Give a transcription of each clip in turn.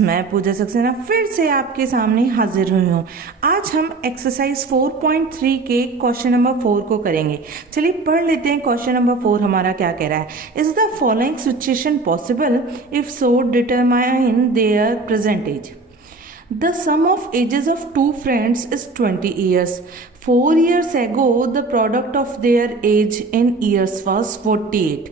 मैं पूजा सक्सेना फिर से आपके सामने हाजिर हुई हूँ। आज हम एक्सरसाइज 4.3 के क्वेश्चन नंबर 4 को करेंगे। चलिए पढ़ लेते हैं। क्वेश्चन नंबर 4 हमारा क्या कह रहा है। Is the following situation possible? If so determine their present age. The sum of ages of two friends is 20 years. 4 years ago, the product of their age in years was 48.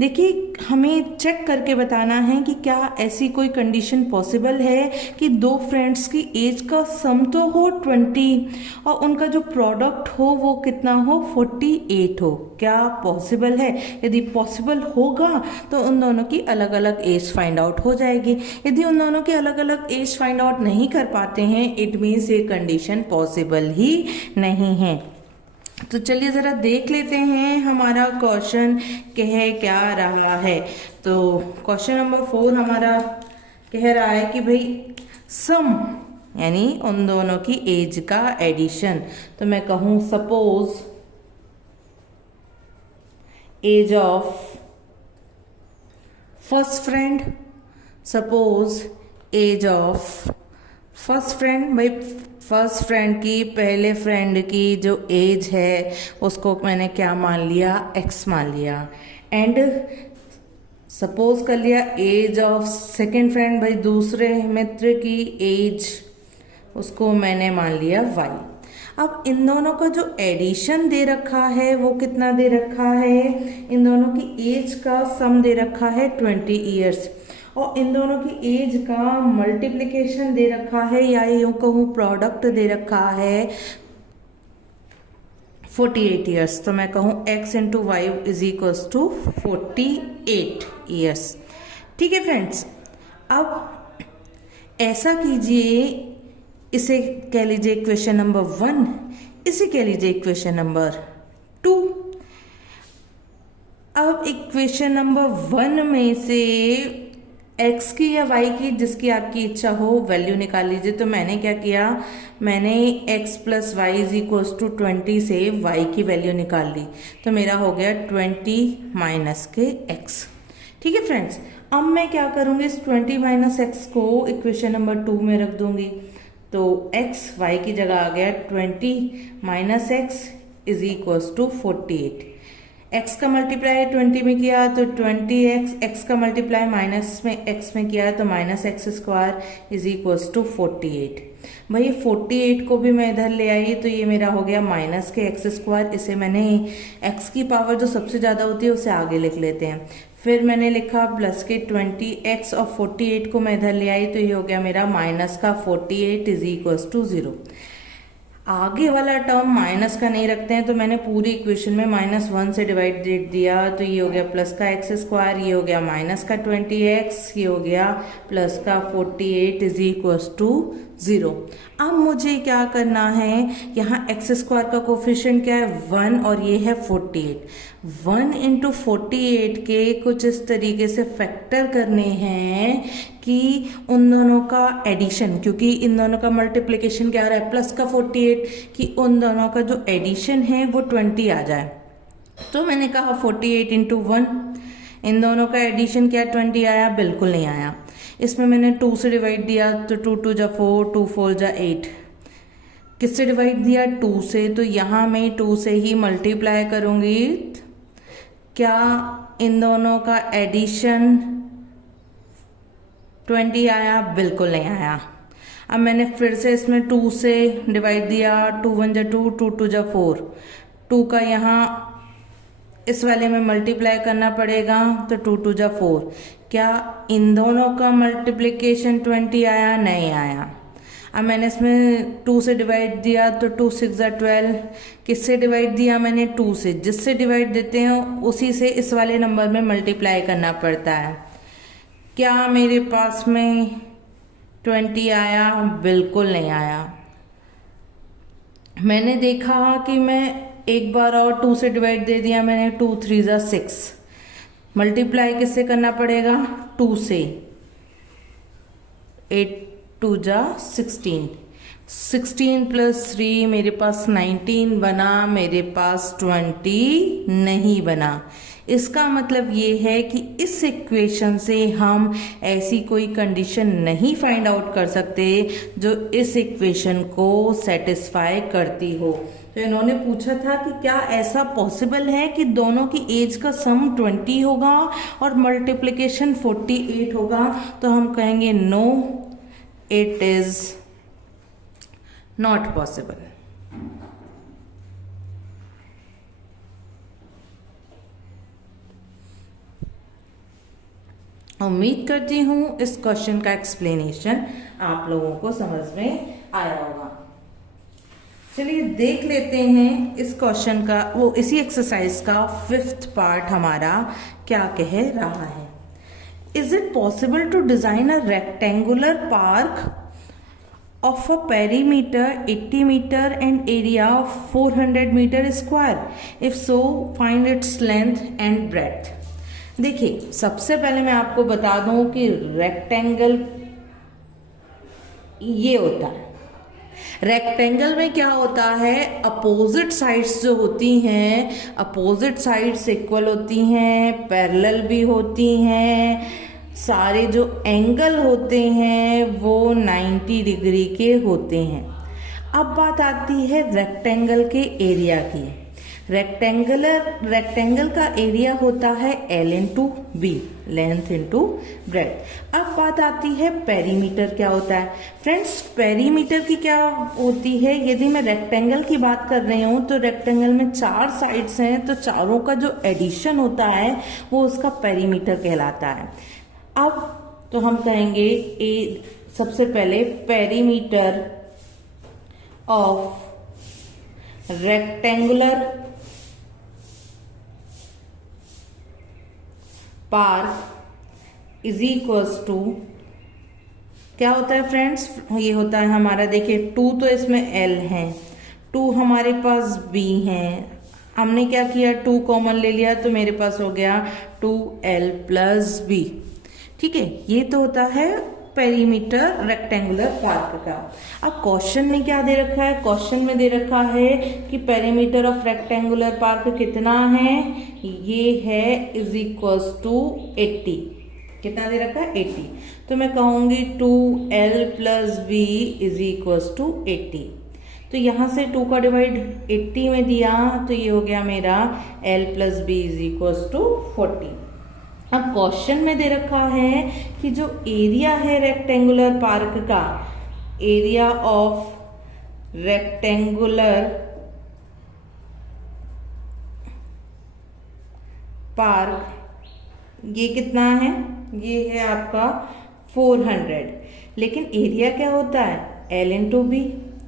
देखिए हमें check करके बताना है कि क्या ऐसी कोई condition possible है कि दो फ्रेंड्स की एज का सम तो हो 20 और उनका जो प्रोडक्ट हो वो कितना हो 48 हो। क्या पॉसिबल है? यदि पॉसिबल होगा तो उन दोनों की अलग अलग एज फाइंड आउट हो जाएगी। यदि उन दोनों की अलग अलग एज फाइंड आउट नहीं कर पाते हैं, इट मीन्स ये कंडीशन पॉसिबल ही नहीं है। तो चलिए जरा देख लेते हैं हमारा क्वेश्चन कह क्या रहा है। तो क्वेश्चन नंबर 4 हमारा कह रहा है कि भाई सम यानी उन दोनों की एज का एडिशन। तो मैं कहूं suppose age of first friend, suppose age of first friend. भाई फर्स्ट फ्रेंड की, पहले फ्रेंड की जो एज है उसको मैंने क्या मान लिया? एक्स मान लिया। एंड सपोज कर लिया एज ऑफ सेकेंड फ्रेंड, भाई दूसरे मित्र की एज उसको मैंने मान लिया वाई। अब इन दोनों का जो एडिशन दे रखा है वो कितना दे रखा है? इन दोनों की एज का सम दे रखा है 20 ईयर्स और इन दोनों की एज का मल्टीप्लिकेशन दे रखा है या यूं कहूं प्रोडक्ट दे रखा है 48 ईयर्स। तो मैं कहूं x into y is equals to 48 years. ठीक है फ्रेंड्स, अब ऐसा कीजिए, इसे कह लीजिए इक्वेशन नंबर 1, इसे कह लीजिए इक्वेशन नंबर 2। अब इक्वेशन नंबर 1 में से x की या y की, जिसकी आपकी इच्छा हो, वैल्यू निकाल लीजिए। तो मैंने क्या किया, मैंने x plus y is equals to 20 से y की वैल्यू निकाल ली। तो मेरा हो गया 20 माइनस के x। ठीक है फ्रेंड्स, अब मैं क्या करूँगी, इस 20 माइनस एक्स को इक्वेशन नंबर 2 में रख दूंगी। तो x y की जगह आ गया 20 minus x is equals to 48। x का मल्टीप्लाई 20 में किया तो 20x, x का मल्टीप्लाई माइनस में x में किया तो minus x square is equals to 48। भाई 48 को भी मैं इधर ले आई तो ये मेरा हो गया माइनस के एक्स स्क्वायर। इसे मैंने x की पावर जो सबसे ज़्यादा होती है उसे आगे लिख लेते हैं। फिर मैंने लिखा प्लस के 20x और 48 को मैं इधर ले आई तो ये हो गया मेरा माइनस का 48 इज इक्वल्स टू 0। आगे वाला टर्म माइनस का नहीं रखते हैं तो मैंने पूरी इक्वेशन में -1 से डिवाइड दे दिया। तो ये हो गया प्लस का एक्स स्क्वायर, ये हो गया माइनस का 20x, ये हो गया प्लस का 48 इज इक्वल्स टू 0। अब मुझे क्या करना है, यहाँ एक्स स्क्वायर का कोफिशिएंट क्या है 1 और ये है 48। 1 इंटू 48 के कुछ इस तरीके से फैक्टर करने हैं कि उन दोनों का एडिशन, क्योंकि इन दोनों का मल्टीप्लिकेशन क्या आ रहा है प्लस का 48, कि उन दोनों का जो एडिशन है वो 20 आ जाए। तो मैंने कहा 48 इंटू 1, इन दोनों का एडिशन क्या 20 आया? बिल्कुल नहीं आया। इसमें मैंने 2 से डिवाइड दिया तो 2 2 जा 4, 2 4 जा 8। किससे डिवाइड दिया? 2 से। तो यहाँ मैं 2 से ही मल्टीप्लाई करूँगी। क्या इन दोनों का एडिशन 20 आया? बिल्कुल नहीं आया। अब मैंने फिर से इसमें 2 से डिवाइड दिया, 2 1 जा 2, 2 2 जा 4। 2 का यहाँ इस वाले में मल्टीप्लाई करना पड़ेगा तो 2 2 जा 4। क्या इन दोनों का मल्टीप्लिकेशन 20 आया? नहीं आया। अब मैंने इसमें 2 से डिवाइड दिया तो 2 6 जा 12। किससे डिवाइड दिया मैंने? 2 से। जिससे डिवाइड देते हैं उसी से इस वाले नंबर में मल्टीप्लाई करना पड़ता है। क्या मेरे पास में 20 आया? बिल्कुल नहीं आया। मैंने देखा कि मैं एक बार और 2 से डिवाइड दे दिया मैंने, 2 3 जा 6। मल्टीप्लाई किससे करना पड़ेगा? 2 से। 8 2 जा 16। 16 प्लस 3 मेरे पास 19 बना, मेरे पास 20 नहीं बना। इसका मतलब ये है कि इस इक्वेशन से हम ऐसी कोई कंडीशन नहीं फाइंड आउट कर सकते जो इस इक्वेशन को सेटिस्फाई करती हो। तो इन्होंने पूछा था कि क्या ऐसा पॉसिबल है कि दोनों की एज का सम 20 होगा और मल्टीप्लिकेशन 48 होगा, तो हम कहेंगे no, it is not possible. उम्मीद करती हूँ इस क्वेश्चन का एक्सप्लेनेशन आप लोगों को समझ में आया होगा। चलिए देख लेते हैं इस क्वेश्चन का, वो इसी एक्सरसाइज का 5th पार्ट हमारा क्या कह रहा है। Is it possible to design a rectangular park of a perimeter 80 meter and area of 400 meter square? If so, find its length and breadth. देखिए सबसे पहले मैं आपको बता दूं कि रेक्टेंगल ये होता है। रेक्टेंगल में क्या होता है, अपोजिट साइड्स जो होती हैं, अपोजिट साइड्स इक्वल होती हैं, पैरेलल भी होती हैं, सारे जो एंगल होते हैं वो 90 डिग्री के होते हैं। अब बात आती है रेक्टेंगल के एरिया की। रेक्टेंगल का एरिया होता है L into B, length into breadth. अब बात आती है पेरीमीटर क्या होता है। फ्रेंड्स पेरीमीटर की क्या होती है, यदि मैं रेक्टेंगल की बात कर रही हूँ तो रेक्टेंगल में 4 साइड्स हैं, तो चारों का जो एडिशन होता है वो उसका पेरीमीटर कहलाता है। अब तो हम कहेंगे सबसे पहले perimeter of rectangular park is equals to क्या होता है फ्रेंड्स, ये होता है हमारा, देखिए 2 तो इसमें L है, 2 हमारे पास B है, हमने क्या किया 2 कॉमन ले लिया तो मेरे पास हो गया 2L प्लस B। ठीक है, ये तो होता है पेरीमीटर रेक्टेंगुलर पार्क का। अब क्वेश्चन में क्या दे रखा है, क्वेश्चन में दे रखा है कि पेरीमीटर ऑफ रेक्टेंगुलर पार्क कितना है, ये है इज इक्वल्स टू 80। कितना दे रखा है 80, तो मैं कहूंगी 2L plus B is equals to 80। तो यहां से 2 का डिवाइड 80 में दिया तो ये हो गया मेरा L plus B is equals to 40। अब क्वेश्चन में दे रखा है कि जो एरिया है रेक्टेंगुलर पार्क का, एरिया ऑफ रेक्टेंगुलर पार्क ये कितना है, ये है आपका 400। लेकिन एरिया क्या होता है L इंटू बी,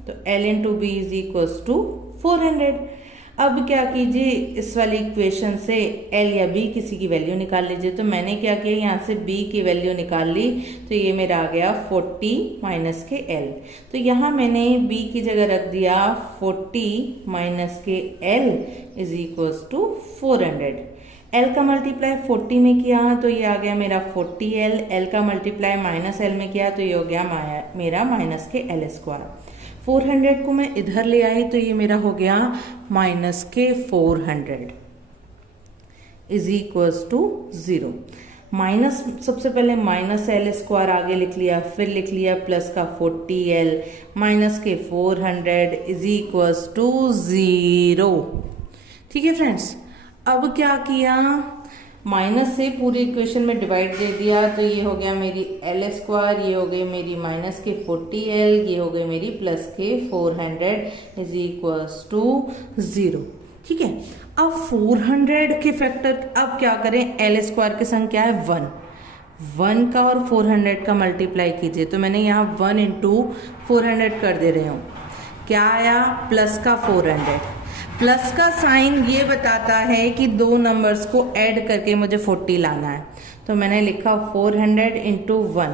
तो L into B is equals to 400। अब क्या कीजिए, इस वाली इक्वेशन से L या B किसी की वैल्यू निकाल लीजिए। तो मैंने क्या किया, यहाँ से B की वैल्यू निकाल ली, तो ये मेरा आ गया 40 माइनस के L। तो यहाँ मैंने B की जगह रख दिया 40 माइनस के L is equals to 400। L का मल्टीप्लाई 40 में किया तो ये आ गया मेरा 40L, L का मल्टीप्लाई माइनस L में किया तो ये हो गया मेरा माइनस के L स्क्वायर। 400 को मैं इधर ले आई तो ये मेरा हो गया माइनस के 400 इज इक्वल्स टू 0। माइनस, सबसे पहले माइनस L स्क्वायर आगे लिख लिया, फिर लिख लिया प्लस का 40L माइनस के 400 इज इक्वल्स टू 0। ठीक है फ्रेंड्स, अब क्या किया, माइनस से पूरी इक्वेशन में डिवाइड दे दिया तो ये हो गया मेरी L स्क्वायर, ये हो गई मेरी माइनस के 40L, ये हो गई मेरी प्लस के 400 इज इक्वल्स टू 0। ठीक है, अब 400 के फैक्टर, अब क्या करें, L स्क्वायर के संग क्या है 1 का और 400 का मल्टीप्लाई कीजिए। तो मैंने यहाँ 1 इंटू 400 कर दे रही हूँ, क्या आया प्लस का 400। प्लस का साइन ये बताता है कि दो नंबर्स को ऐड करके मुझे 40 लाना है। तो मैंने लिखा 400 इंटू 1,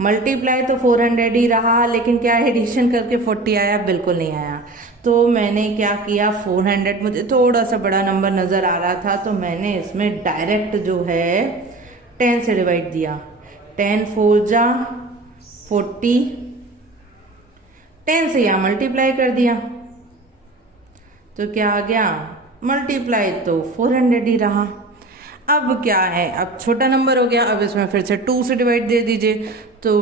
मल्टीप्लाई तो 400 ही रहा, लेकिन क्या एडिशन करके 40 आया, बिल्कुल नहीं आया। तो मैंने क्या किया, 400 मुझे थोड़ा सा बड़ा नंबर नज़र आ रहा था तो मैंने इसमें डायरेक्ट जो है 10 से डिवाइड दिया। 10 4 जा 40, 10 से यहाँ मल्टीप्लाई कर दिया तो क्या आ गया, मल्टीप्लाई तो 400 ही रहा। अब क्या है, अब छोटा नंबर हो गया, अब इसमें फिर से 2 से डिवाइड दे दीजिए, तो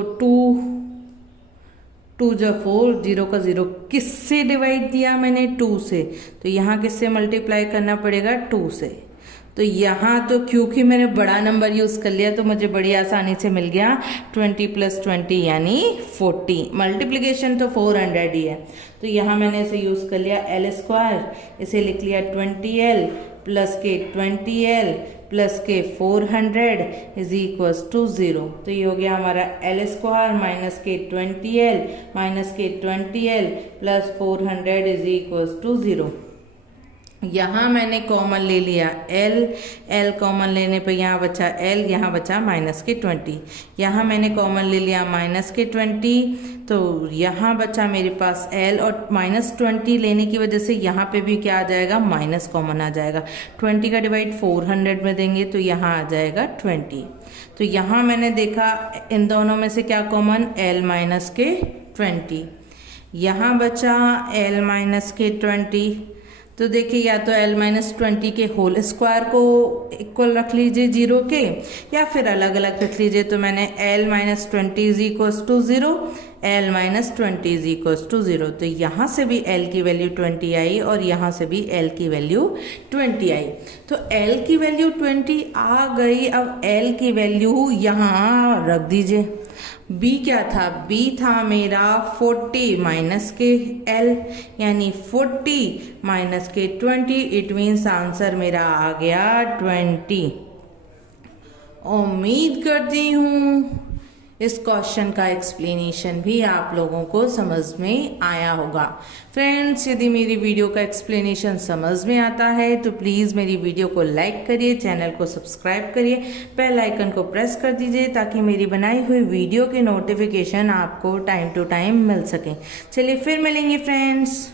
2 जा 4, 0 का 0 किससे डिवाइड दिया मैंने, 2 से, तो यहाँ किससे मल्टीप्लाई करना पड़ेगा, 2 से। तो यहाँ तो क्योंकि मैंने बड़ा नंबर यूज़ कर लिया तो मुझे बड़ी आसानी से मिल गया 20 + 20 यानी 40। मल्टीप्लिकेशन तो 400 ही है, तो यहाँ मैंने इसे यूज़ कर लिया L², इसे लिख लिया 20L + के 20L + के 400 = 0। तो ये हो गया हमारा L² - के 20L - के 20L + 400 = 0। यहाँ मैंने कॉमन ले लिया L कॉमन लेने पे यहाँ बचा L, यहाँ बचा -के 20। यहाँ मैंने कॉमन ले लिया -के 20, तो यहाँ बचा मेरे पास L, और -20 लेने की वजह से यहाँ पे भी क्या आ जाएगा, माइनस कॉमन आ जाएगा। 20 का डिवाइड 400 में देंगे तो यहाँ आ जाएगा 20। तो यहाँ मैंने देखा इन दोनों में से क्या कॉमन, L - के 20। यहाँ बचा L - के 20, तो देखिए या तो L - 20 के होल स्क्वायर को इक्वल रख लीजिए 0 के, या फिर अलग अलग रख लीजिए। तो मैंने L - 20 = 0, L - 20 = 0। तो यहाँ से भी L की वैल्यू 20 आई और यहाँ से भी L की वैल्यू 20 आई। तो L की वैल्यू 20 आ गई। अब L की वैल्यू यहाँ रख दीजिए। B क्या था, B था मेरा 40 - के L यानी 40 - के 20, इट मीन्स आंसर मेरा आ गया 20। उम्मीद करती हूँ इस क्वेश्चन का एक्सप्लेनेशन भी आप लोगों को समझ में आया होगा। फ्रेंड्स, यदि मेरी वीडियो का एक्सप्लेनेशन समझ में आता है तो प्लीज़ मेरी वीडियो को लाइक करिए, चैनल को सब्सक्राइब करिए, बेल आइकन को प्रेस कर दीजिए ताकि मेरी बनाई हुई वीडियो के नोटिफिकेशन आपको टाइम टू टाइम मिल सके। चलिए फिर मिलेंगे फ्रेंड्स।